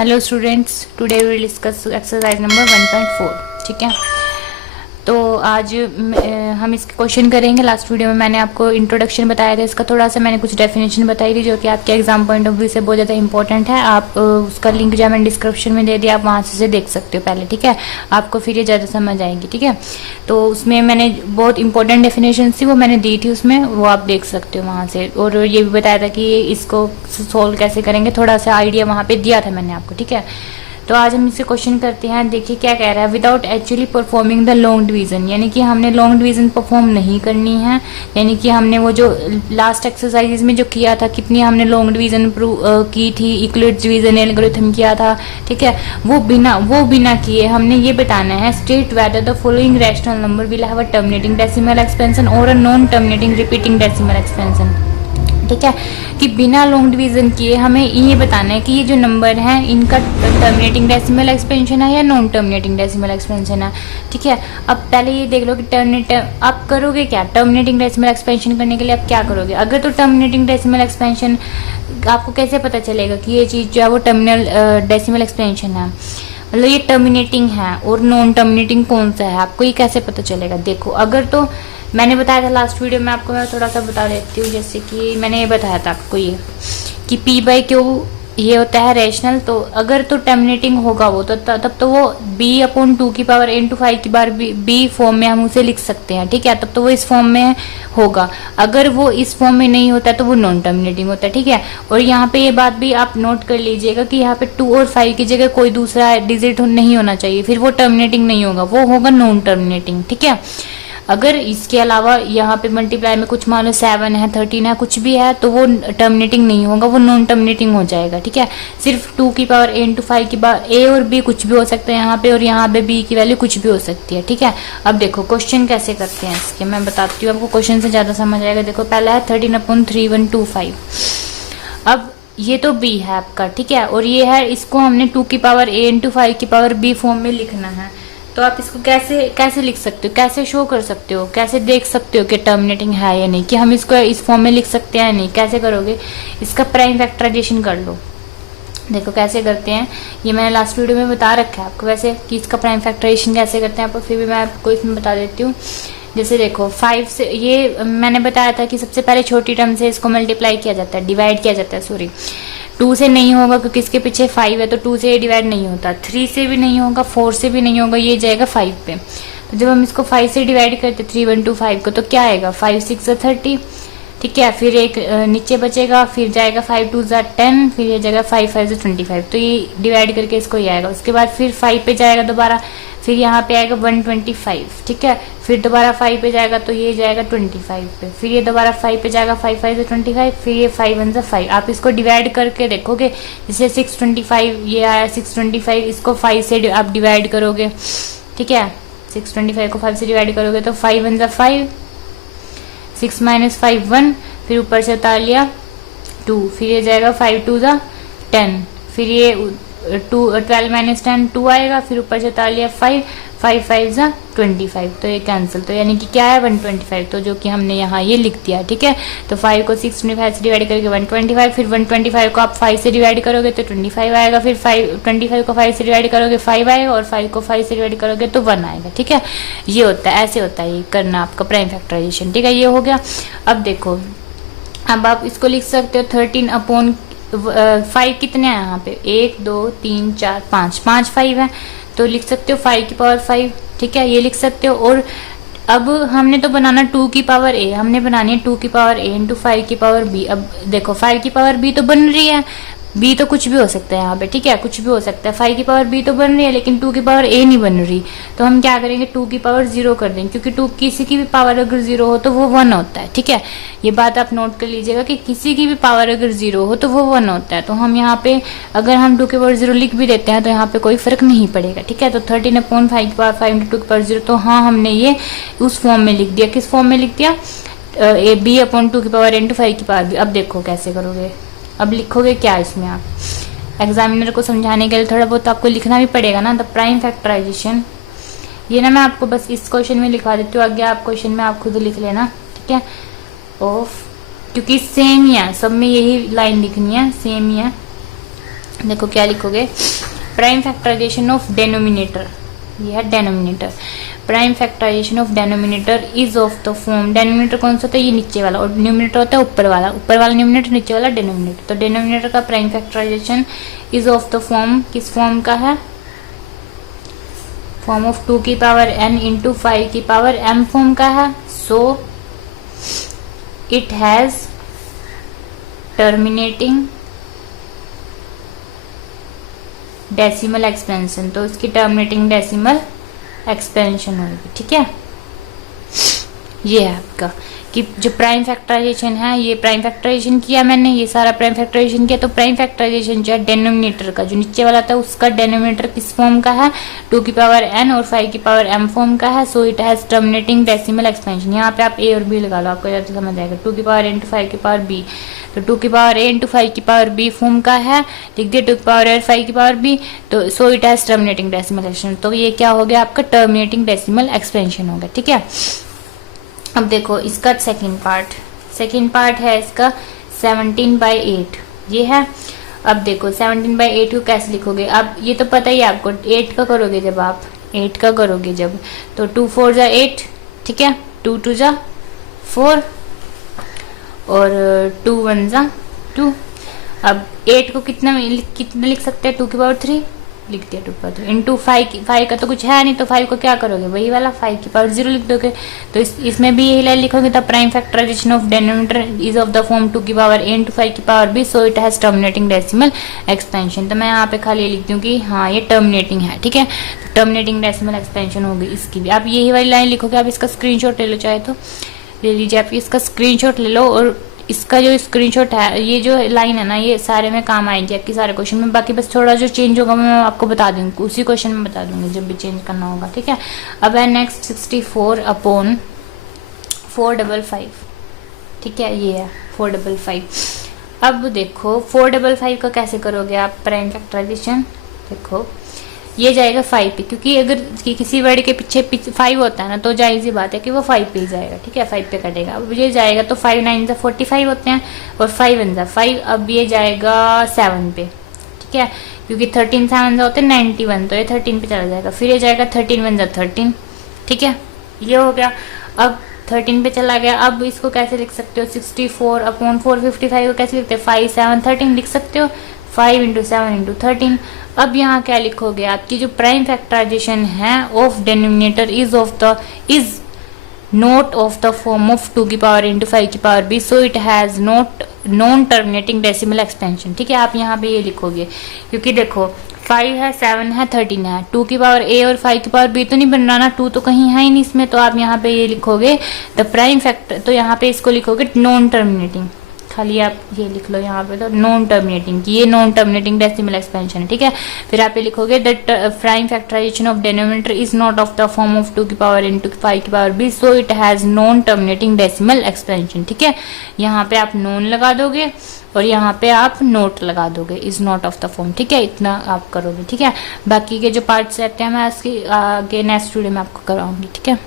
Hello students, today we will discuss exercise number 1.4। ठीक है, तो आज हम इसके क्वेश्चन करेंगे। लास्ट वीडियो में मैंने आपको इंट्रोडक्शन बताया था, इसका थोड़ा सा मैंने कुछ डेफिनेशन बताई थी जो कि आपके एग्जाम पॉइंट ऑफ व्यू से बहुत ज़्यादा इंपॉर्टेंट है। आप उसका लिंक जो मैंने डिस्क्रिप्शन में दे दिया, आप वहाँ से देख सकते हो पहले। ठीक है, आपको फिर ये ज़्यादा समझ आएगी। ठीक है, तो उसमें मैंने बहुत इंपॉर्टेंट डेफिनेशन थी वो मैंने दी थी उसमें, वो आप देख सकते हो वहाँ से। और ये भी बताया था कि इसको सोल्व कैसे करेंगे, थोड़ा सा आइडिया वहाँ पे दिया था मैंने आपको। ठीक है, तो आज हम इससे क्वेश्चन करते हैं। देखिए क्या कह रहा है, without actually performing the long division, यानी कि हमने लॉन्ग डिवीजन परफॉर्म नहीं करनी है। यानी कि हमने वो जो लास्ट एक्सरसाइजेज में जो किया था, कितनी हमने लॉन्ग डिवीजन की थी, इक्वलेट डिवीजन एल्गोरिथम किया था। ठीक है, वो बिना किए हमने ये बताना है, state whether the following rational number will have a terminating decimal expansion और a non terminating repeating decimal expansion. ठीक है, कि बिना लॉन्ग डिवीजन किए हमें ये बताना है कि ये जो नंबर है इनका टर्मिनेटिंग डेसिमल एक्सपेंशन है या नॉन टर्मिनेटिंग डेसिमल एक्सपेंशन है। ठीक है, अब पहले ये देख लो कि आप करोगे क्या, टर्मिनेटिंग डेसिमल एक्सपेंशन करने के लिए आप क्या करोगे। अगर तो टर्मिनेटिंग डेसिमल एक्सपेंशन, आपको कैसे पता चलेगा कि ये चीज़ जो है वो टर्मिनल डेसिमल एक्सपेंशन है, मतलब ये टर्मिनेटिंग है, और नॉन टर्मिनेटिंग कौन सा है, आपको ये कैसे पता चलेगा। देखो, अगर तो मैंने बताया था लास्ट वीडियो में आपको, मैं थोड़ा सा बता देती हूँ। जैसे कि मैंने ये बताया था आपको ये कि P/Q ये होता है रैशनल, तो अगर तो टर्मिनेटिंग होगा वो तो तब तो वो B/2n/5 की बार B फॉर्म में हम उसे लिख सकते हैं। ठीक है, तब तो वो इस फॉर्म में होगा। अगर वो इस फॉर्म में नहीं होता तो वो नॉन टर्मिनेटिंग होता है। ठीक है, और यहाँ पे ये बात भी आप नोट कर लीजिएगा कि यहाँ पे 2 और 5 की जगह कोई दूसरा डिजिट नहीं होना चाहिए, फिर वो टर्मिनेटिंग नहीं होगा, वो होगा नॉन टर्मिनेटिंग। ठीक है, अगर इसके अलावा यहाँ पे मल्टीप्लाई में कुछ मान लो 7 है, 13 है, कुछ भी है, तो वो टर्मिनेटिंग नहीं होगा, वो नॉन टर्मिनेटिंग हो जाएगा। ठीक है, सिर्फ 2n/5 की बार A और B कुछ भी हो सकता है यहाँ पे, और यहाँ पे B की वैल्यू कुछ भी हो सकती है। ठीक है, अब देखो क्वेश्चन कैसे करते हैं इसके, मैं बताती हूँ आपको, क्वेश्चन से ज्यादा समझ आएगा। देखो पहला है 13/3125। अब ये तो B है आपका। ठीक है, और ये है, इसको हमने 2n/5 की पावर B फॉर्म में लिखना है। तो आप इसको कैसे लिख सकते हो, कैसे शो कर सकते हो, कैसे देख सकते हो कि टर्मिनेटिंग है या नहीं, कि हम इसको इस फॉर्म में लिख सकते हैं या नहीं, कैसे करोगे, इसका प्राइम फैक्टराइजेशन कर लो। देखो कैसे करते हैं, ये मैंने लास्ट वीडियो में बता रखा है आपको वैसे कि इसका प्राइम फैक्टराइजेशन कैसे करते हैं, आपको फिर भी मैं आपको इसमें बता देती हूँ। जैसे देखो 5 से, ये मैंने बताया था कि सबसे पहले छोटी टर्म से इसको मल्टीप्लाई किया जाता है, डिवाइड किया जाता है, सॉरी 2 से नहीं होगा क्योंकि इसके पीछे 5 है, तो 2 से ये डिवाइड नहीं होता, 3 से भी नहीं होगा, 4 से भी नहीं होगा, ये जाएगा 5 पे। तो जब हम इसको 5 से डिवाइड करते 3/5 को, तो क्या आएगा, 5 6 30। ठीक है, फिर एक नीचे बचेगा, फिर जाएगा 5 2 10, फिर ये जाएगा 5 5 25, तो ये डिवाइड करके इसको ये आएगा। उसके बाद फिर 5 पे जाएगा दोबारा, फिर यहाँ पे आएगा 125। ठीक है, फिर दोबारा 5 पे जाएगा तो ये जाएगा 25 पे, फिर ये दोबारा 5 पे जाएगा, 5 5 25, फिर ये 5 1 5। आप इसको डिवाइड करके देखोगे, जैसे 625 ये आया, 625 इसको 5 से आप डिवाइड करोगे। ठीक है, 625 को 5 से डिवाइड करोगे तो 5 1 5, 6 - 5 1, फिर ऊपर से उतार लिया 2, फिर ये जाएगा 5 2 10, फिर ये 12 - 10 2 आएगा, फिर ऊपर से उतार लिया 5 5 5 25, तो ये कैंसिल, तो यानी कि क्या है 125, तो जो कि हमने यहाँ ये लिख दिया। ठीक है, तो 5 को 625 से डिवाइड करके 125, फिर 125 को आप 5 से डिवाइड करोगे तो 25 आएगा, फिर 25 को 5 से डिवाइड करोगे 5 आएगा, और 5 को 5 से डिवाइड करोगे तो 1 आएगा। ठीक है, ये होता है, ऐसे होता है ये करना आपका प्राइम फैक्टराइजेशन। ठीक है, ये हो गया। अब देखो, अब आप इसको लिख सकते हो 13/5 कितने हैं यहाँ पे, 1 2 3 4 5 5 है, तो लिख सकते हो 5 की पावर 5। ठीक है, ये लिख सकते हो। और अब हमने तो बनाना 2 की पावर A, हमने बनानी है 2 की पावर A इंटू 5 की पावर B। अब देखो 5 की पावर B तो बन रही है, B तो कुछ भी हो सकता है यहाँ पे। ठीक है, कुछ भी हो सकता है, 5 की पावर B तो बन रही है, लेकिन 2 की पावर A नहीं बन रही, तो हम क्या करेंगे, 2 की पावर 0 कर देंगे, क्योंकि 2 किसी की भी पावर अगर 0 हो तो वो 1 होता है। ठीक है, ये बात आप नोट कर लीजिएगा कि किसी की भी पावर अगर 0 हो तो वो 1 होता है। तो हम यहाँ पे अगर हम 2 की पावर 0 लिख भी देते हैं तो यहाँ पे कोई फर्क नहीं पड़ेगा। ठीक है, तो 13/5 की पावर 5 इंटू 2 की पावर 0, तो हाँ हमने ये उस फॉर्म में लिख दिया। किस फॉर्म में लिख दिया, B/2 की पावर इंटू 5 की पावर B। अब देखो कैसे करोगे, अब लिखोगे क्या इसमें, आप एग्जामिनर को समझाने के लिए थोड़ा बहुत आपको लिखना भी पड़ेगा ना, द प्राइम फैक्टराइजेशन। ये ना मैं आपको बस इस क्वेश्चन में लिखवा देती हूँ, आगे आप क्वेश्चन में आप खुद लिख लेना। ठीक है, ऑफ, क्योंकि सेम ही है, सब में यही लाइन लिखनी है, सेम ही है। देखो क्या लिखोगे, प्राइम फैक्टराइजेशन ऑफ डेनोमिनेटर, ये है denominator. Prime factorization of denominator is of the form, denominator कौन सा होता है, ये नीचे वाला, और न्यूमिनेटर होता है ऊपर वाला, ऊपर वाला न्यूमिनेटर, नीचे वाला डेनोमिनेटर। तो डेनोमिनेटर का prime factorization is of the form, किस फॉर्म का है, फॉर्म ऑफ 2 की पावर n इंटू 5 की पावर m फॉर्म का है। सो it has terminating decimal expansion, तो इसकी टर्मिनेटिंग डेसिमल एक्सपेंशन होगी। ठीक है, ये है आपका कि जो प्राइम फैक्टराइजेशन है, ये प्राइम फैक्टराइजेशन किया मैंने, ये सारा प्राइम फैक्टराइजेशन किया। तो प्राइम फैक्टराइजेशन जो है डेनोमिनेटर का, जो नीचे वाला था उसका डेनोमिनेटर किस फॉर्म का है, 2 की पावर n और 5 की पावर m फॉर्म का है। सो it has terminating decimal expansion, यहाँ पे आप a और b लगा लो, आपको ज्यादा समझ आएगा। 2 की पावर n इंटू 5 की पावर b, तो 2 की पावर a इंटू 5 की पावर b फॉर्म का है, लिख दिया 2 की पावर a और 5 की पावर b। तो सो it has terminating decimal expansion, तो ये क्या हो गया आपका, टर्मिनेटिंग डेसिमल एक्सपेंशन हो गया। ठीक है, अब देखो इसका सेकेंड पार्ट है इसका 17/8, ये है। अब देखो 17/8 को कैसे लिखोगे, अब ये तो पता ही है आपको, 8 का करोगे जब आप 8 का करोगे जब, तो 2 4 जा 8, ठीक है, 2 2 जा 4 और 2 1 जा 2। अब 8 को कितना लिख सकते हैं, 2 की पावर 3 लिख दिया, 2 पावर 3 इंटू 5 का तो कुछ है नहीं, तो 5 को क्या करोगे, वही वाला 5 की पावर 0 लिख दोगे। तो इसमें भी यही लाइन लिखोगे, the prime factorization of denominator is of the form 2 की पावर a इंटू 5 की power b, so it has terminating decimal expansion. तो मैं यहाँ पे खाली लिख दूँ कि हाँ ये टर्मिनेटिंग है। ठीक है, तो टर्मिनेटिंग डेसिमल एक्सपेंशन होगी इसकी भी। आप यही वाली लाइन लिखोगे, आप इसका स्क्रीनशॉट ले लो, चाहे तो ले लीजिए, आप इसका स्क्रीनशॉट ले लो, और इसका जो स्क्रीनशॉट है, ये जो लाइन है ना, ये सारे में काम आएंगे आपके सारे क्वेश्चन में। बाकी बस थोड़ा जो चेंज होगा मैं आपको बता दूंगी, उसी क्वेश्चन में बता दूंगी जब भी चेंज करना होगा। ठीक है, अब है नेक्स्ट 64/455। ठीक है, ये है 455। अब देखो 455 का कैसे करोगे आप प्राइम फैक्टराइजेशन, देखो ये जाएगा 5 पे, क्योंकि अगर किसी वर्ड के पीछे 5 होता है ना, तो जाहिर सी बात है कि वो 5 पे ही जाएगा। ठीक है, 5 पे कटेगा। अब ये जाएगा तो 5 9 जा 45 होते हैं, और 5 1 जा 5। अब ये जाएगा 7 पे, ठीक है, क्योंकि 13 7 जा होते हैं 91, तो ये 13 पे चला जाएगा। फिर ये जाएगा 13 1 जा 13। ठीक है, ये हो गया। अब 13 पे चला गया। अब इसको कैसे लिख सकते हो, 64/455 को कैसे लिखते हैं, 5 7 13 लिख सकते हो, 5 इंटू 7 इंटू 13। अब यहाँ क्या लिखोगे, आपकी जो प्राइम फैक्टराइजेशन है of denominator is note of the form of 2 की पावर इंटू 5 की power b, so it has not non terminating decimal expansion. ठीक है, आप यहाँ पे ये लिखोगे, क्योंकि देखो 5 है 7 है 13 है, 2 की पावर a और 5 की पावर b तो नहीं बन रहा ना, 2 तो कहीं है ही नहीं इसमें, तो आप यहाँ पे ये लिखोगे द प्राइम फैक्टर, तो यहाँ पे इसको लिखोगे नॉन टर्मिनेटिंग, खाली आप ये लिख लो यहाँ पे, तो नॉन टर्मिनेटिंग की, ये नॉन टर्मिनेटिंग डेसिमल एक्सपेंशन है। ठीक है, फिर आप ये लिखोगे that prime factorization of denominator is not of the form of 2 की पावर इंटू 5 की power b, so it has non terminating decimal expansion. ठीक है, यहाँ पे आप नॉन लगा दोगे और यहाँ पे आप नोट लगा दोगे, is not of the form. ठीक है, इतना आप करोगे। ठीक है, बाकी के जो पार्ट्स रहते हैं मैं इसकी आगे नेक्स्ट वीडियो में आपको कराऊंगी। ठीक है,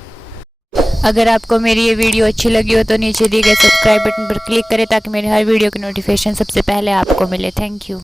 अगर आपको मेरी ये वीडियो अच्छी लगी हो तो नीचे दिए गए सब्सक्राइब बटन पर क्लिक करें, ताकि मेरे हर वीडियो की नोटिफिकेशन सबसे पहले आपको मिले। Thank you.